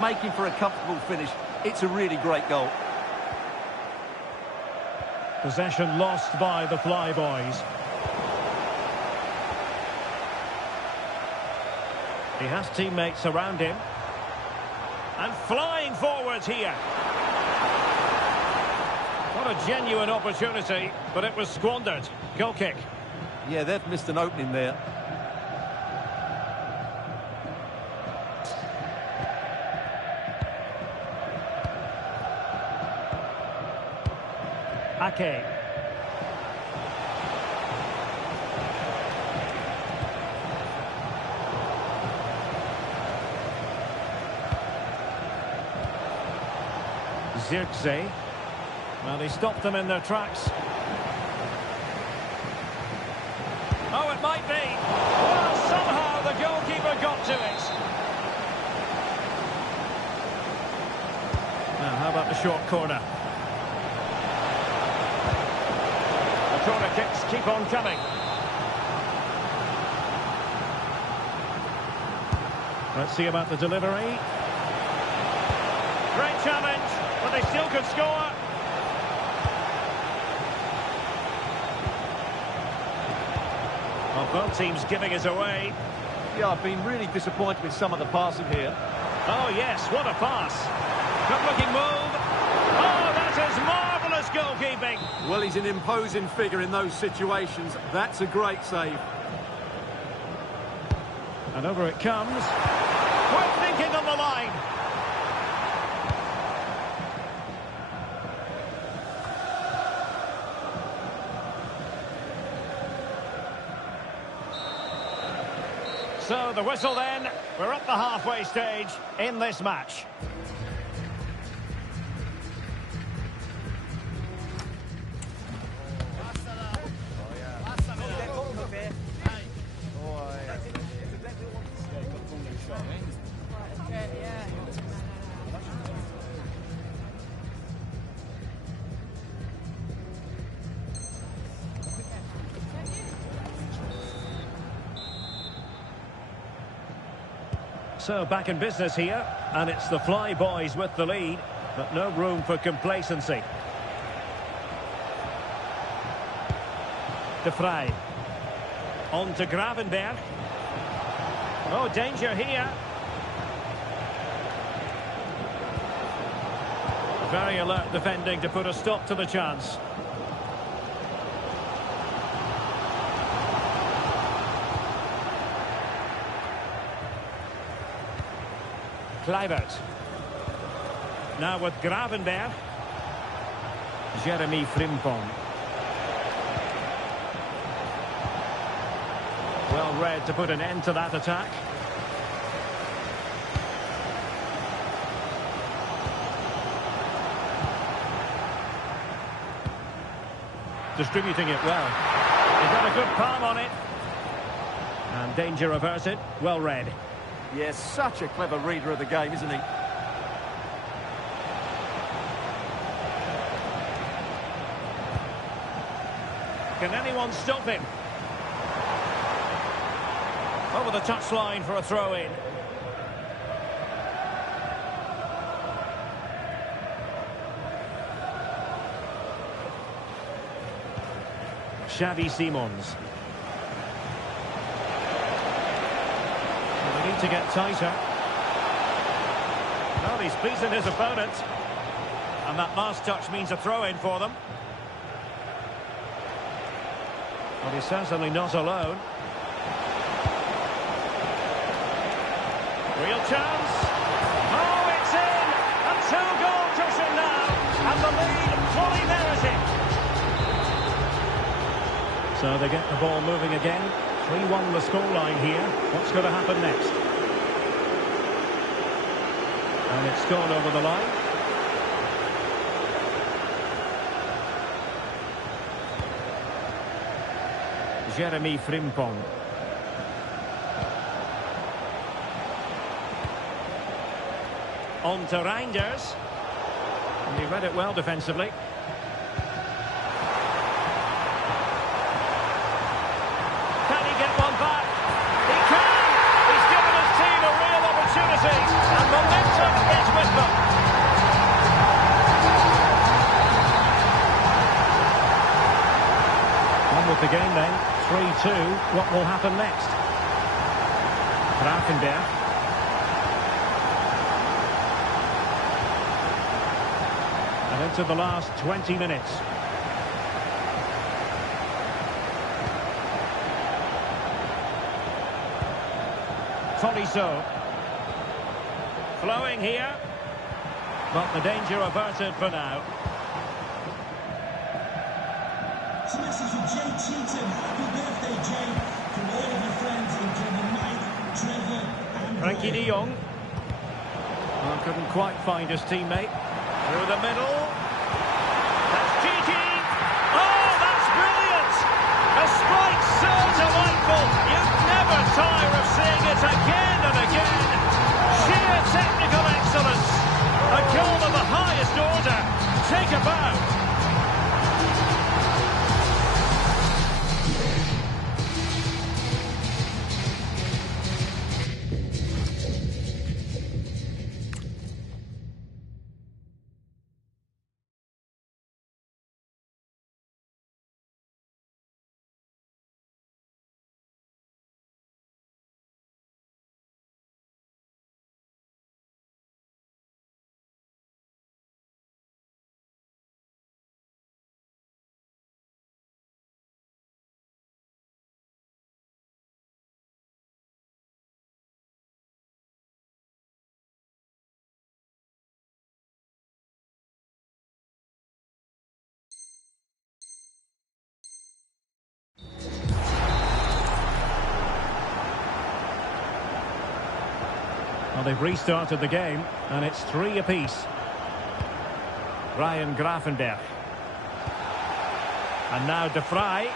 Making for a comfortable finish. It's a really great goal. Possession lost by the Flyboys. He has teammates around him. And flying forwards here. What a genuine opportunity, but it was squandered. Goal kick. Yeah, they've missed an opening there. Ake. Zirkzee. Well, he stopped them in their tracks. Oh, it might be. Well, somehow the goalkeeper got to it. Now, how about the short corner? The corner kicks keep on coming. Let's see about the delivery. Great challenge, but they still could score. Well, both teams giving it away. Yeah, I've been really disappointed with some of the passing here. Oh, yes, what a pass. Good-looking move. Oh, that is marvellous goalkeeping. Well, he's an imposing figure in those situations. That's a great save. And over it comes. Quick thinking on the line. So the whistle then. We're at the halfway stage in this match. So back in business here, and it's the Flyboys with the lead, but no room for complacency. De Vrij. On to Gravenberg. Oh, danger here. Very alert defending to put a stop to the chance. Kluivert. Now with Gravenberg. Jeremy Frimpong. Well read to put an end to that attack. Distributing it well. He's got a good palm on it. And danger averted. Well read. Yes, such a clever reader of the game, isn't he? Can anyone stop him? Over the touchline for a throw-in. Xavi Simons. They need to get tighter. Well, he's beaten his opponent. And that last touch means a throw-in for them. Well, he's certainly not alone. Real chance. Oh, it's in! A two-goal cushion now. And the lead fully merited. So they get the ball moving again. 3-1 the scoreline here. What's going to happen next? And it's gone over the line. Jeremy Frimpong. On to Reinders. And he read it well defensively. Can he get one back? He can! He's given his team a real opportunity. And momentum game then. 3-2. What will happen next? Grafenberg. And into the last 20 minutes. Tolisso. Flowing here. But the danger averted for now. It's a message from Jay Cheatham. Happy birthday, Jay. From all of your friends, including Mike, Trevor, and Frankie de Jong. Well, couldn't quite find his teammate. Through the middle. That's Gigi. Oh, that's brilliant! A strike so delightful. You never tire of seeing it again and again. Sheer technical excellence. A goal of the highest order. Take a bow. Well, they've restarted the game, and it's 3 apiece. Ryan Grafenberg. And now De Vrij.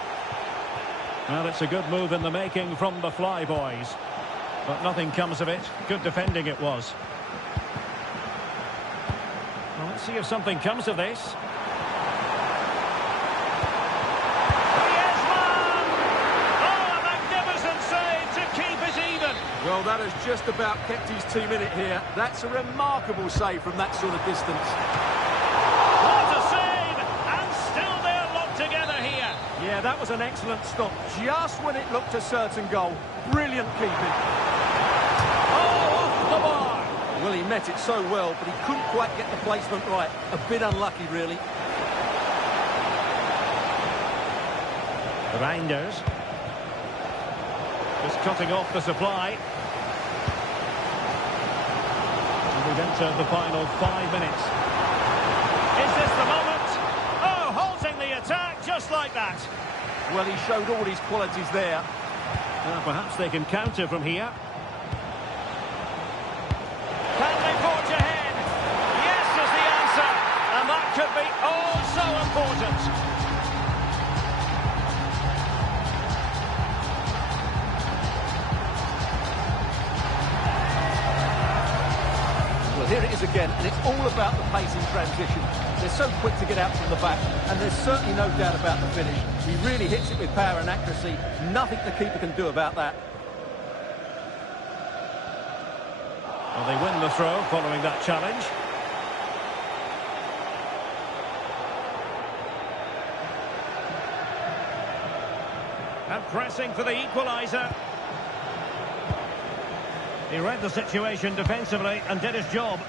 Well, it's a good move in the making from the Flyboys. But nothing comes of it. Good defending it was. Well, let's see if something comes of this. Well, that has just about kept his team in it here. That's a remarkable save from that sort of distance. What a save! And still they're locked together here. Yeah, that was an excellent stop. Just when it looked a certain goal. Brilliant keeping. Oh, off the bar! Well, he met it so well, but he couldn't quite get the placement right. A bit unlucky, really. Reinders. Just cutting off the supply. We've entered the final 5 minutes. Is this the moment? Oh, halting the attack just like that. Well, he showed all his qualities there. Perhaps they can counter from here. Can they forge ahead? Yes is the answer. And that could be oh so important. Here it is again, and it's all about the pace in transition. They're so quick to get out from the back, and there's certainly no doubt about the finish. He really hits it with power and accuracy. Nothing the keeper can do about that. Well, they win the throw following that challenge. And pressing for the equaliser. He read the situation defensively and did his job.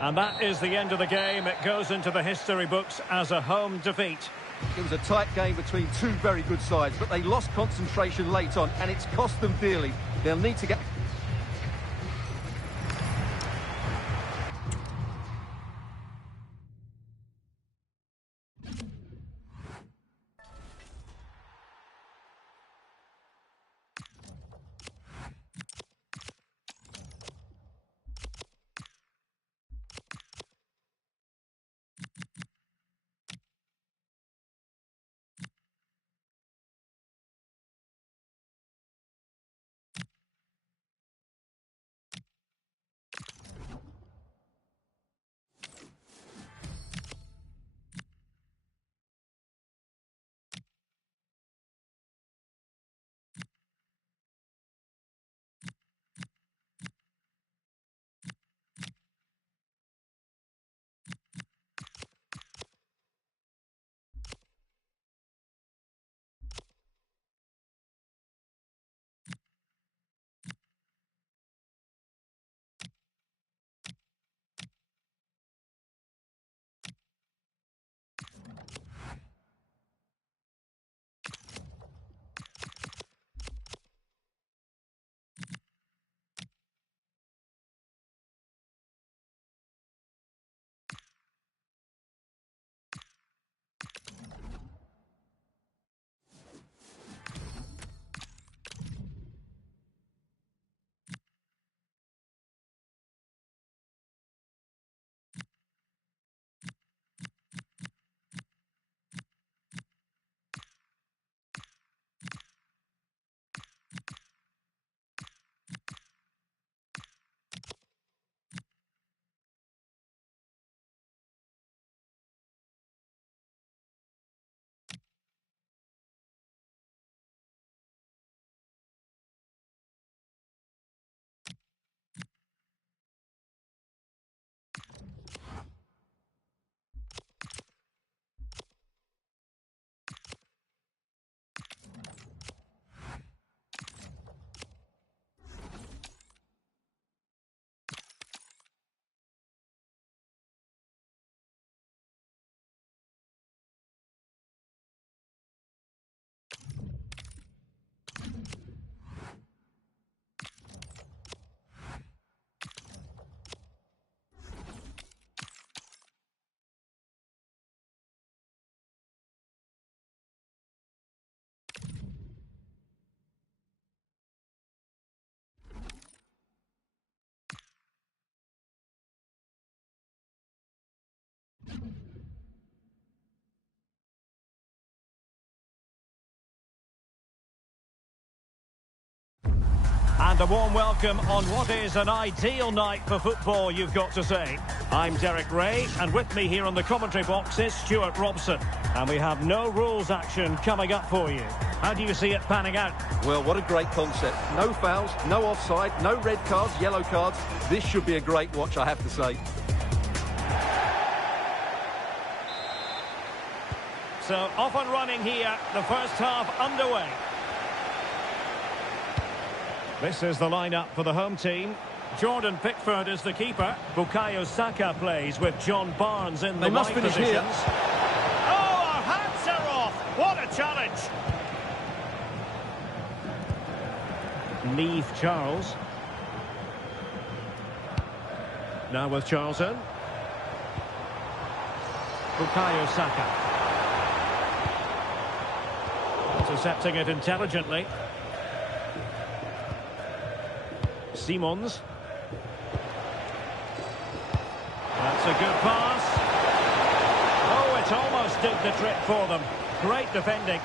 And that is the end of the game. It goes into the history books as a home defeat. It was a tight game between two very good sides, but they lost concentration late on, and it's cost them dearly. They'll need to get... And a warm welcome on what is an ideal night for football, you've got to say. I'm Derek Ray, and with me here on the commentary box is Stuart Robson. And we have no rules action coming up for you. How do you see it panning out? Well, what a great concept. No fouls, no offside, no red cards, yellow cards. This should be a great watch, I have to say. So, off and running here, the first half underway. This is the lineup for the home team. Jordan Pickford is the keeper. Bukayo Saka plays with John Barnes in the wide positions. Here. Oh, our hands are off! What a challenge! Neve Charles. Now with Charlton. Bukayo Saka. Intercepting it intelligently. Simons. That's a good pass. Oh, it almost did the trick for them. Great defending.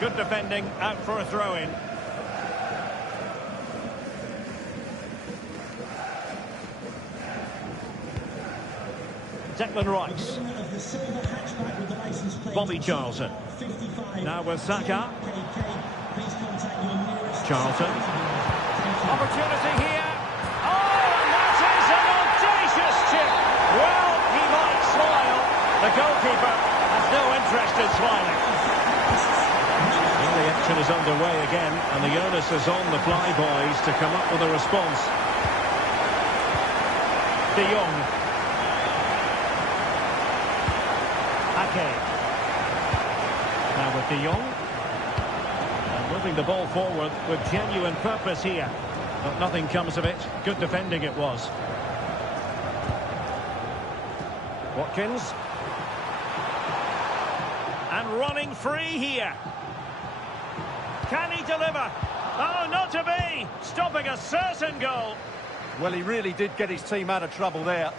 Good defending, out for a throw-in. Declan Rice. Bobby Charlton. Now with Saka. Charlton. Opportunity here. Oh, and that is an audacious chip. Well, he might smile. The goalkeeper has no interest in smiling. Well, the action is underway again, and the onus is on the flyboys to come up with a response. De Jong. Ake. Now with De Jong. And moving the ball forward with genuine purpose here. But nothing comes of it. Good defending it was. Watkins. And running free here. Can he deliver? Oh, not to be! Stopping a certain goal. Well, he really did get his team out of trouble there.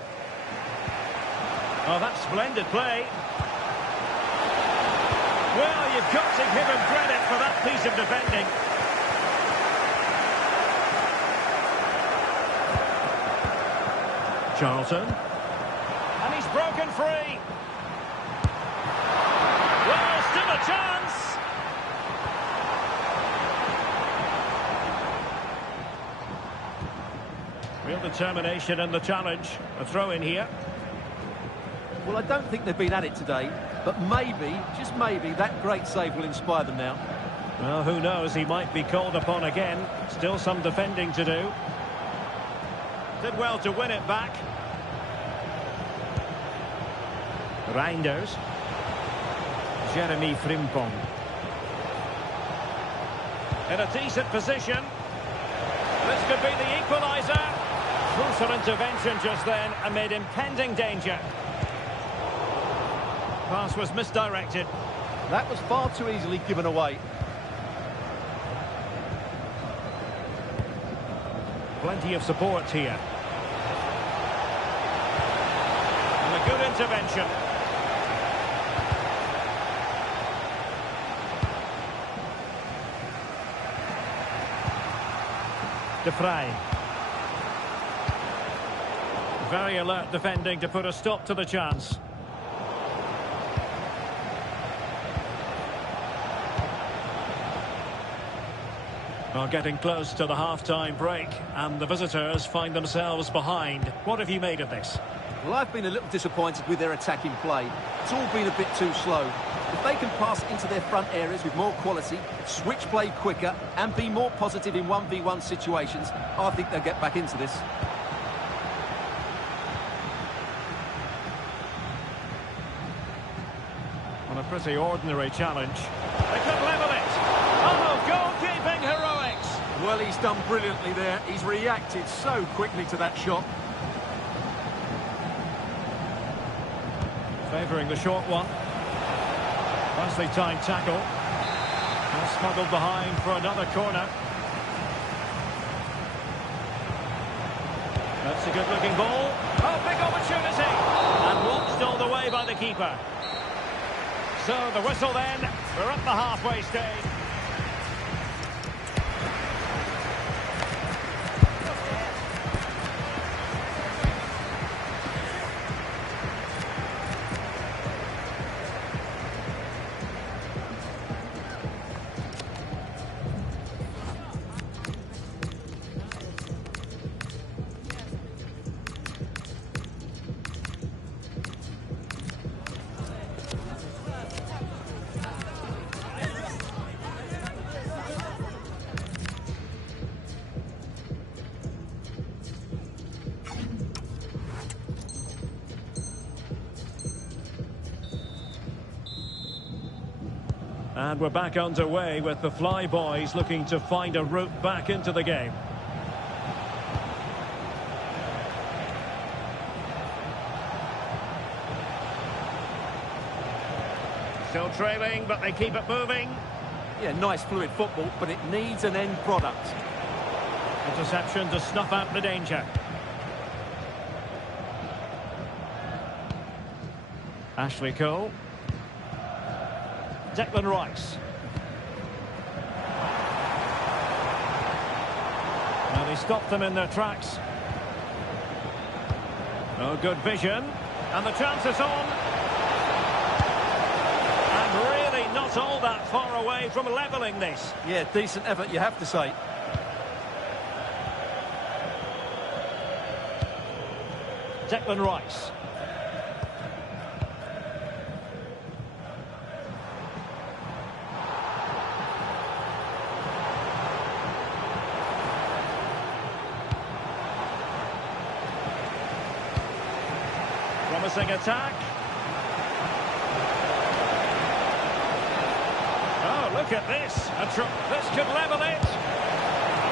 Oh, that's splendid play. Well, you've got to give him credit for that piece of defending. Charlton. And he's broken free. Well, still a chance. Real determination in the challenge. A throw in here. Well, I don't think they've been at it today, but maybe, just maybe, that great save will inspire them now. Well, who knows? He might be called upon again. Still some defending to do. Did well to win it back. Reinders. Jeremy Frimpong. In a decent position. This could be the equaliser. Crucial intervention just then amid impending danger. Pass was misdirected. That was far too easily given away. Plenty of support here. And a good intervention. De Vrij. Very alert defending to put a stop to the chance. Well, getting close to the half-time break, and the visitors find themselves behind. What have you made of this? Well, I've been a little disappointed with their attacking play. It's all been a bit too slow. If they can pass into their front areas with more quality, switch play quicker, and be more positive in 1v1 situations, I think they'll get back into this. On a pretty ordinary challenge. They could level it. Oh, goalkeeping heroics. Well, he's done brilliantly there. He's reacted so quickly to that shot. Favouring the short one. Nicely timed tackle. And smuggled behind for another corner. That's a good-looking ball. Oh, big opportunity. And watched all the way by the keeper. So the whistle then. We're up the halfway stage. And we're back underway with the Fly Boys looking to find a route back into the game. Still trailing, but they keep it moving. Yeah, nice fluid football, but it needs an end product. Interception to snuff out the danger. Ashley Cole. Declan Rice. Now they stopped them in their tracks. Oh, good vision. And the chance is on. And really not all that far away from levelling this. Yeah, decent effort, you have to say. Declan Rice. Promising attack. Oh, look at this. This could level it.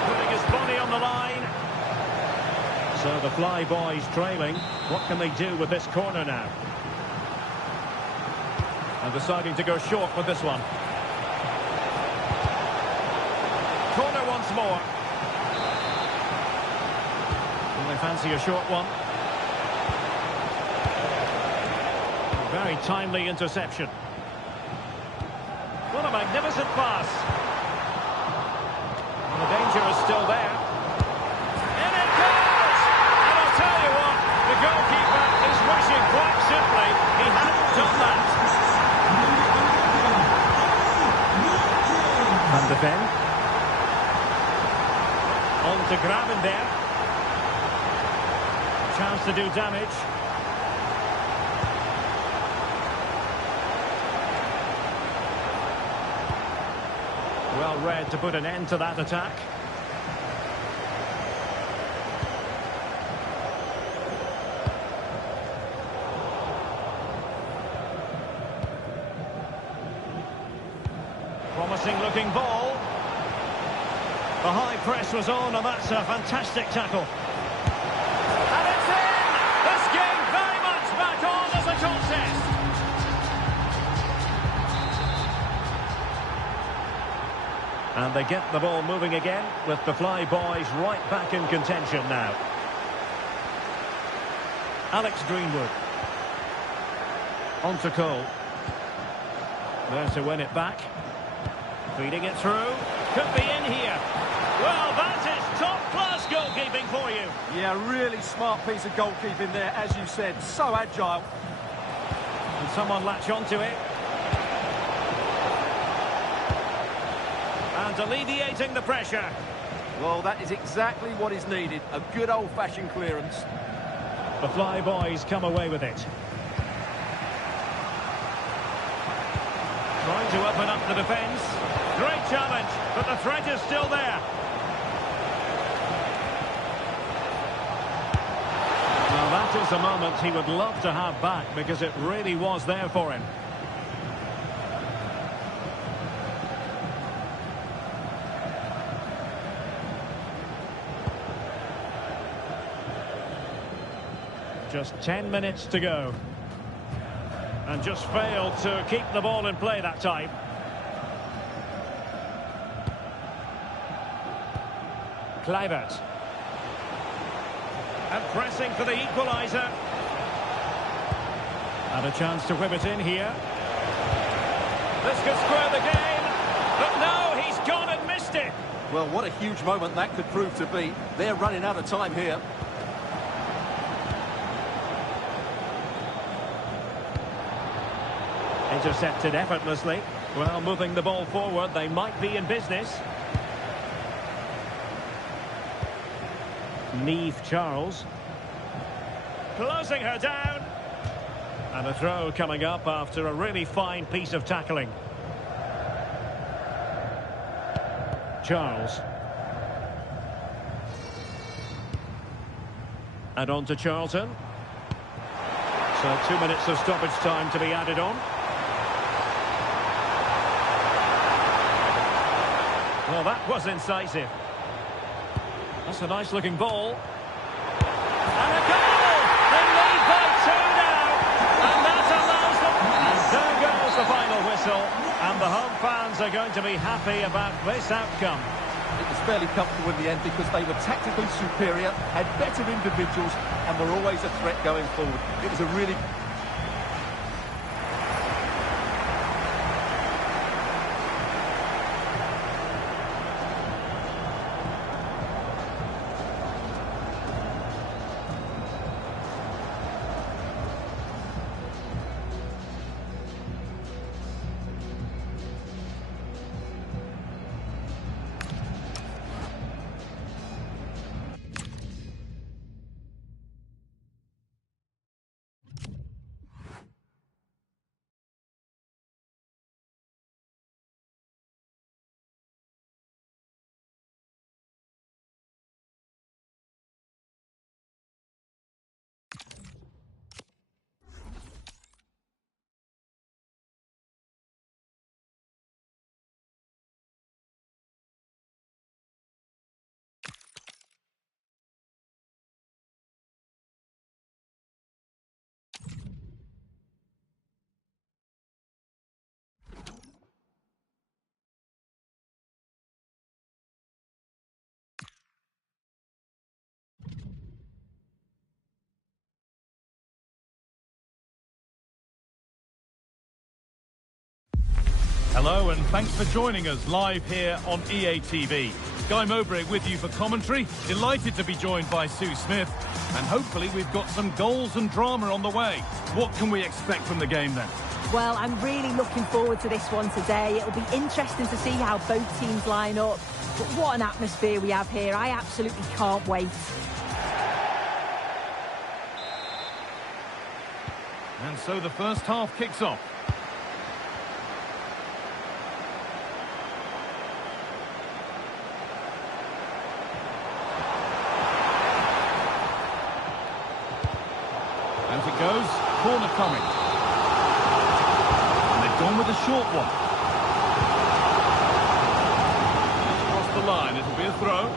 Putting his body on the line. So the Fly Boys trailing. What can they do with this corner now? And deciding to go short with this one. Corner once more. And they fancy a short one. Very timely interception. What a magnificent pass. And the danger is still there. In it goes! And I'll tell you what, the goalkeeper is wishing quite simply he hadn't done that. Van de Ven. On to Graven there. Chance to do damage. Well read to put an end to that attack. Promising looking ball. The high press was on, and that's a fantastic tackle. And it's in! This game very much back on as a contest. And they get the ball moving again with the Fly Boys right back in contention now. Alex Greenwood. On to Cole. There to win it back. Feeding it through. Could be in here. Well, that is top-class goalkeeping for you. Yeah, really smart piece of goalkeeping there, as you said. So agile. And someone latch onto it. And alleviating the pressure. Well, that is exactly what is needed. A good old-fashioned clearance. The Fly Boys come away with it. Trying to open up the defence. Great challenge, but the threat is still there. Well, that is a moment he would love to have back because it really was there for him. Just 10 minutes to go. And just failed to keep the ball in play that time. Kluivert. And pressing for the equaliser. And a chance to whip it in here. This could square the game. But no, he's gone and missed it. Well, what a huge moment that could prove to be. They're running out of time here. Intercepted effortlessly. Well, moving the ball forward, they might be in business. Neve Charles. Closing her down. And a throw coming up after a really fine piece of tackling. Charles. And on to Charlton. So 2 minutes of stoppage time to be added on. Well, that was incisive. That's a nice looking ball. And a goal! They lead by 2 now. And that allows them. And there goes the final whistle. And the home fans are going to be happy about this outcome. It was fairly comfortable in the end because they were tactically superior, had better individuals, and were always a threat going forward. It was a really... Hello and thanks for joining us live here on EA TV. Guy Mowbray with you for commentary. Delighted to be joined by Sue Smith. And hopefully we've got some goals and drama on the way. What can we expect from the game then? Well, I'm really looking forward to this one today. It'll be interesting to see how both teams line up. But what an atmosphere we have here. I absolutely can't wait. And so the first half kicks off. Out it goes, corner coming. And they've gone with a short one. Across the line, it'll be a throw.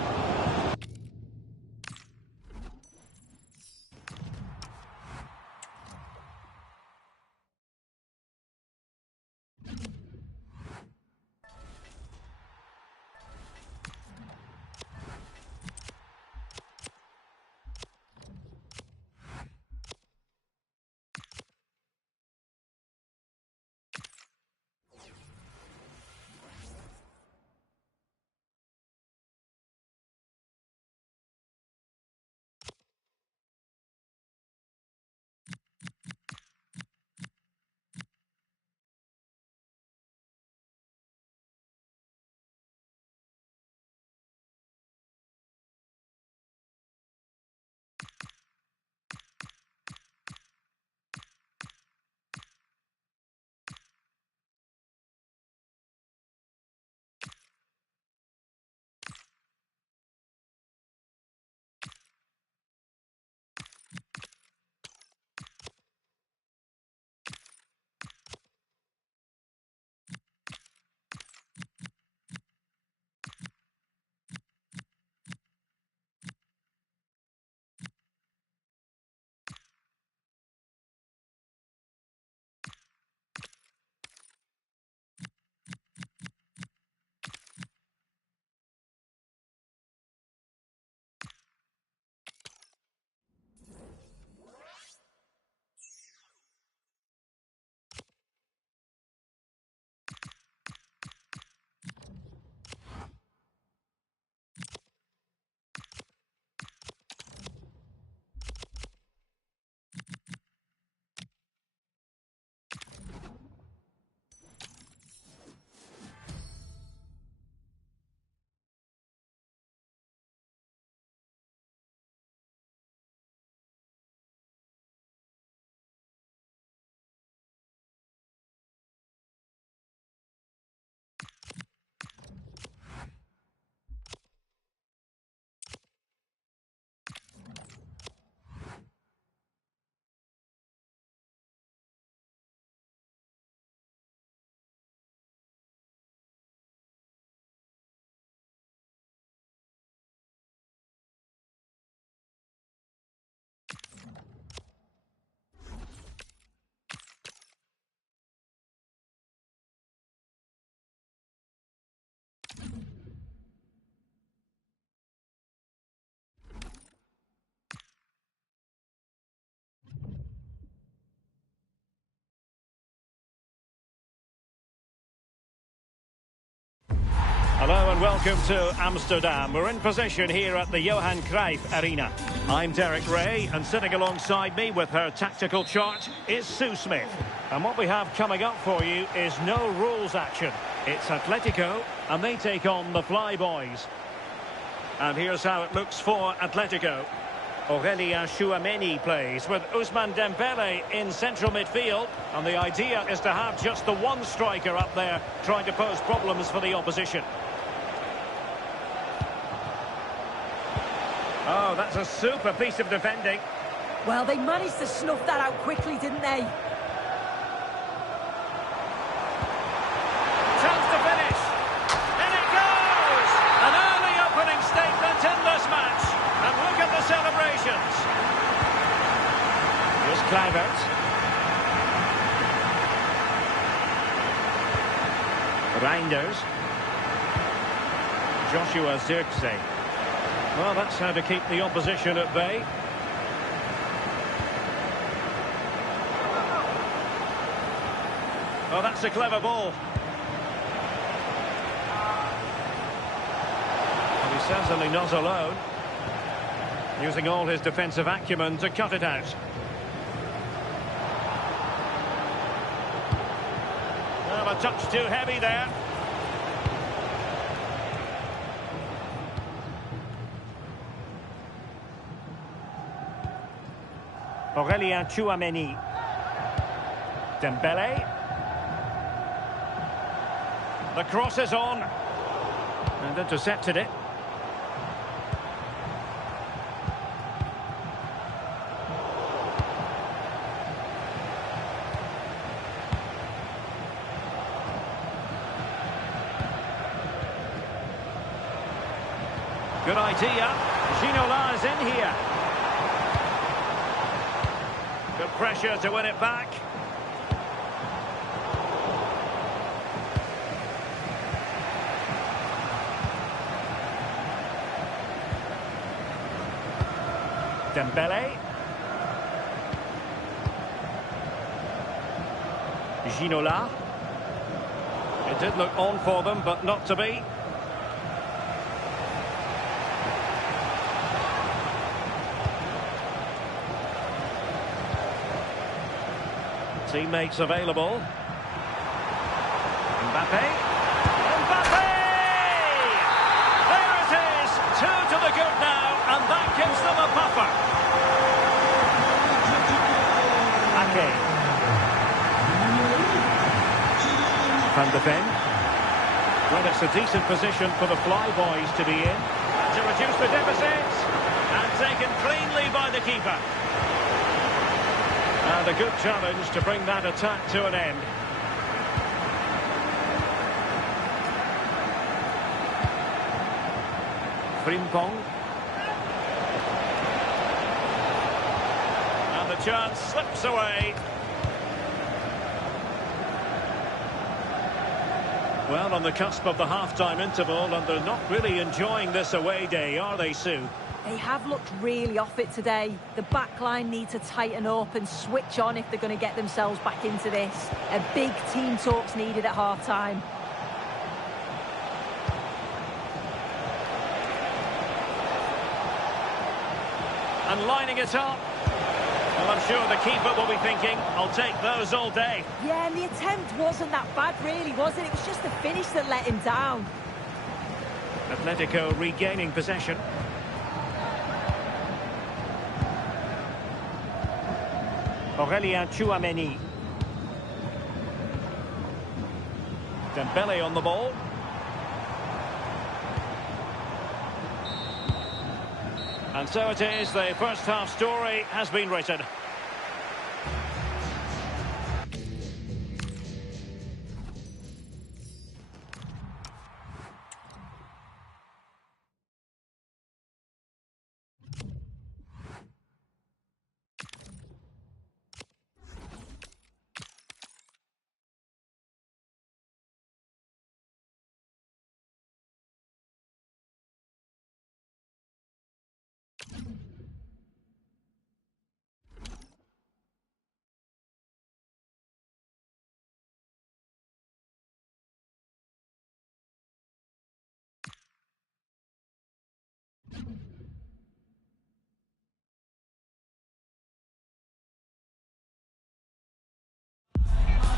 Hello and welcome to Amsterdam. We're in position here at the Johan Cruyff Arena. I'm Derek Ray, and sitting alongside me with her tactical chart is Sue Smith. And what we have coming up for you is no rules action. It's Atletico, and they take on the Flyboys. And here's how it looks for Atletico. Aurelien Chouameni plays with Ousmane Dembele in central midfield, and the idea is to have just the one striker up there trying to pose problems for the opposition. Oh, that's a super piece of defending. Well, they managed to snuff that out quickly, didn't they? Chance to finish. In it goes! An early opening statement in this match. And look at the celebrations. Here's Kluivert. Reinders. Joshua Zirkzee. Well, that's how to keep the opposition at bay. Oh, that's a clever ball. And he's certainly not alone. Using all his defensive acumen to cut it out. Well, a touch too heavy there. Aurelien Chouameni. Dembele. The cross is on. And intercepted it. Good idea. Ginola is in here. Good pressure to win it back. Dembele. Ginola. It did look on for them, but not to be. Teammates available. Mbappe. Mbappe! There it is! 2 to the good now, and that gives them a buffer. Ake. Van de Ven. Well, it's a decent position for the Flyboys to be in. To reduce the deficit. And taken cleanly by the keeper. And a good challenge to bring that attack to an end. Frimpong. And the chance slips away. Well, on the cusp of the half-time interval, and they're not really enjoying this away day, are they, Sue? They have looked really off it today. The back line need to tighten up and switch on if they're going to get themselves back into this. A big team talk's needed at half-time. And lining it up. Well, I'm sure the keeper will be thinking, I'll take those all day. Yeah, and the attempt wasn't that bad, really, was it? It was just the finish that let him down. Atletico regaining possession. Aurelien Chouameni. Dembele on the ball. And so it is, the first half story has been written.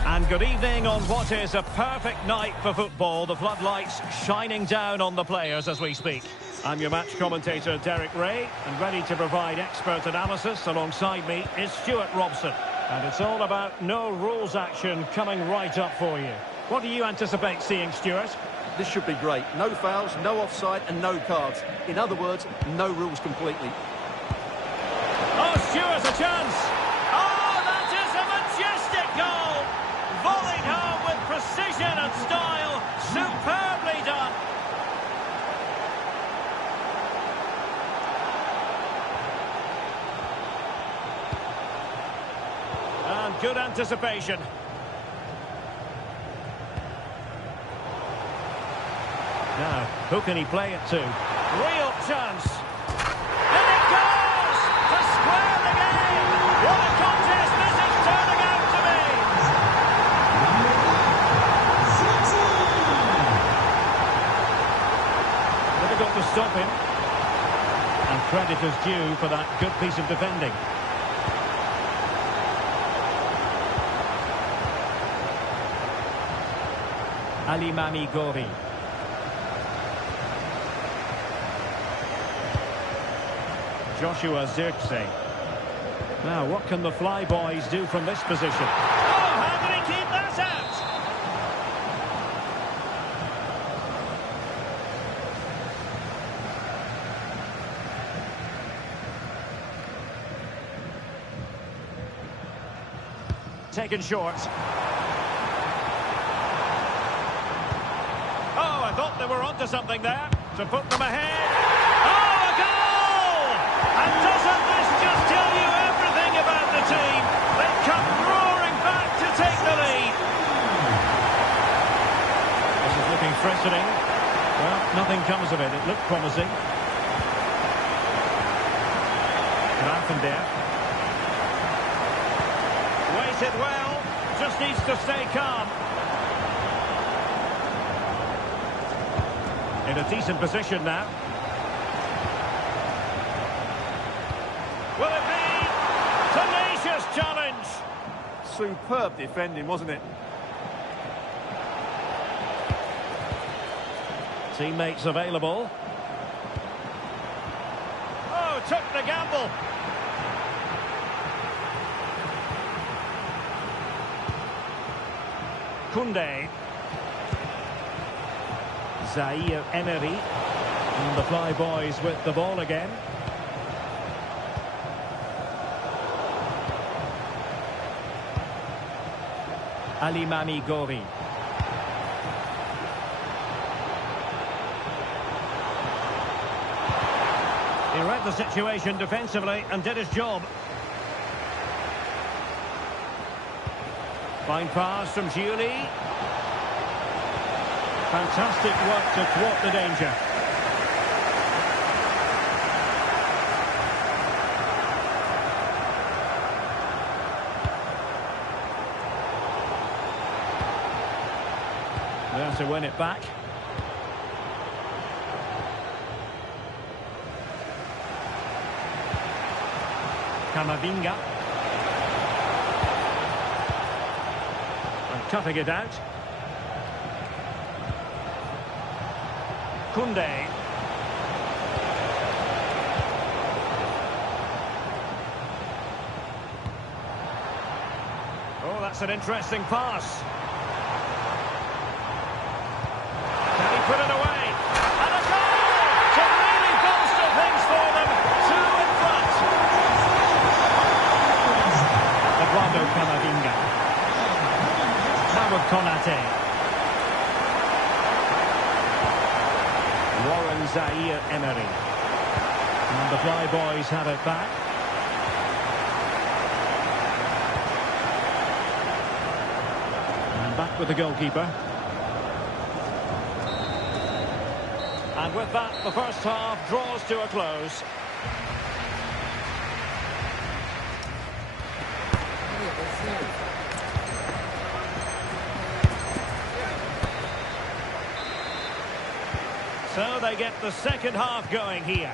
And good evening on what is a perfect night for football. The floodlights shining down on the players as we speak. I'm your match commentator, Derek Ray, and ready to provide expert analysis alongside me is Stuart Robson. And it's all about no rules action coming right up for you. What do you anticipate seeing, Stuart? This should be great. No fouls, no offside and no cards. In other words, no rules completely. Oh, Stuart, a chance! Oh, that is a majestic goal! Volleyed home with precision and style. Superbly done. And good anticipation. Now, who can he play it to? Real chance. And it goes! To square the game! What a contest this is turning out to be! Difficult to stop him. And credit is due for that good piece of defending. Ali Mami Gori. Joshua Zirkzee. Now, what can the Fly Boys do from this position? Oh, how did he keep that out? Taken short. Oh, I thought they were onto something there to put them ahead. Oh, a goal! And doesn't this just tell you everything about the team? They've come roaring back to take the lead. This is looking threatening. Well, nothing comes of it. It looked promising. Grafenberg. Weighted well. Just needs to stay calm. In a decent position now. Will it be? Tenacious challenge. Superb defending, wasn't it? Teammates available. Oh, took the gamble. Koundé. Zaire Emery. And the Fly Boys with the ball again. Ali Mami Gori. He read the situation defensively and did his job. Fine pass from Giuli. Fantastic work to thwart the danger. There to win it back. Camavinga. And cutting it out. Koundé. Oh, that's an interesting pass. Can he put it away? And a goal to really bolster things for them. Two in front. Eduardo Camavinga. Now with Konate. Warren Zaire Emery. And the Fly Boys have it back. And back with the goalkeeper. And with that, the first half draws to a close. So they get the second half going here.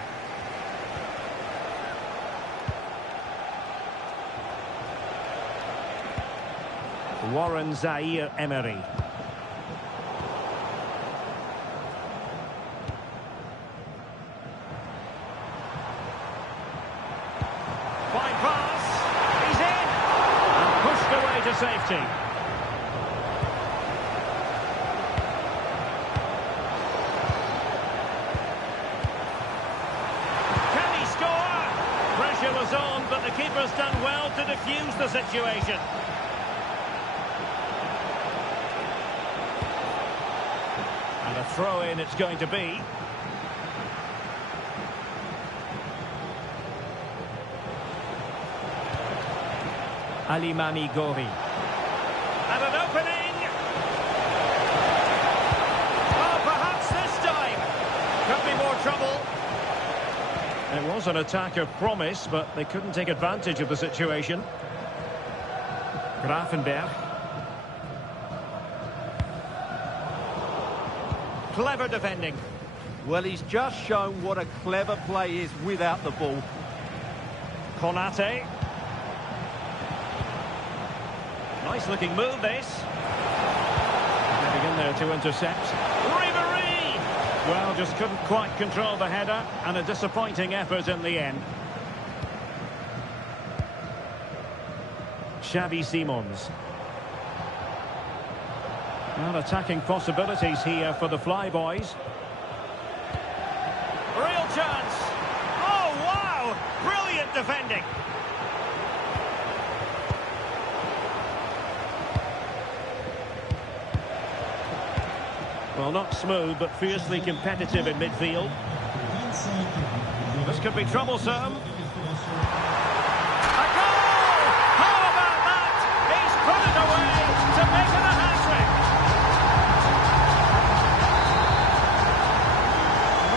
Warren Zaire-Emery. Fine pass. He's in. And pushed away to safety. Can he score? Pressure was on, but the keeper's done well to defuse the situation. And a throw-in it's going to be. Alimami Gori. And an opening. Oh, perhaps this time. Could be more trouble. It was an attack of promise, but they couldn't take advantage of the situation. Grafenberg. Clever defending. Well, he's just shown what a clever play is without the ball. Konate. Nice looking move, this. Getting in there to intercept. Ribery! Well, just couldn't quite control the header, and a disappointing effort in the end. Xavi Simons. Well, attacking possibilities here for the Flyboys. Real chance. Oh, wow! Brilliant defending. Well, not smooth, but fiercely competitive in midfield. This could be troublesome. A goal! How about that? He's put it away to make it a hat-trick.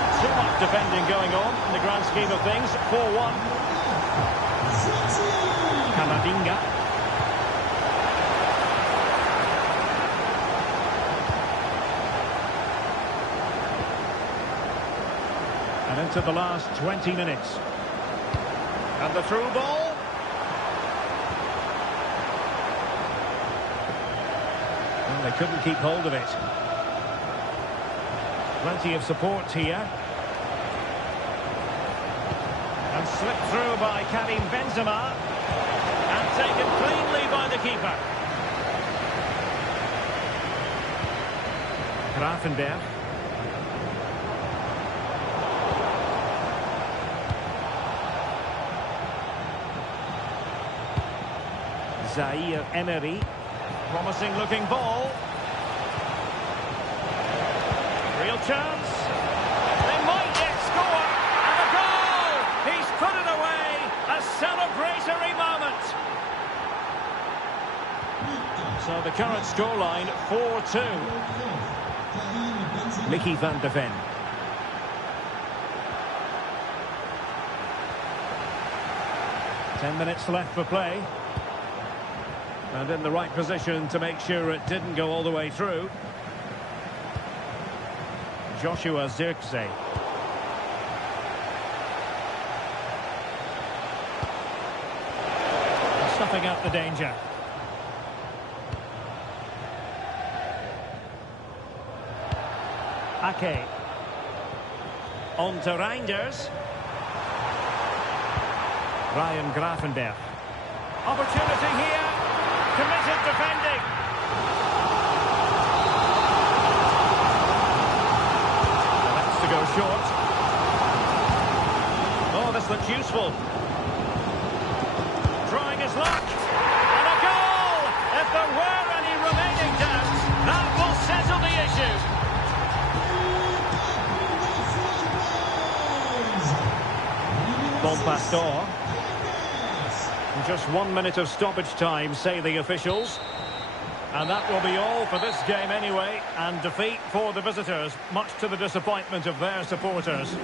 Not too much defending going on in the grand scheme of things. 4-1. Camavinga. And into the last 20 minutes. And the through ball. Well, they couldn't keep hold of it. Plenty of support here. And slipped through by Karim Benzema. And taken cleanly by the keeper. Grafenberg. Zaire-Emery. Promising looking ball. Real chance. They might yet score. And a goal! He's put it away. A celebratory moment. So the current scoreline 4-2. Mickey van de Ven. Ten minutes left for play. And in the right position to make sure it didn't go all the way through. Joshua Zirkzee. Stuffing out the danger. Ake. On to Reinders. Ryan Grafenberg. Opportunity here. Committed defending. That's to go short. Oh, this looks useful. Trying his luck. And a goal! If there were any remaining doubts, that will settle the issue. Bon Pastor. Just 1 minute of stoppage time, say the officials. And that will be all for this game anyway. And defeat for the visitors, much to the disappointment of their supporters.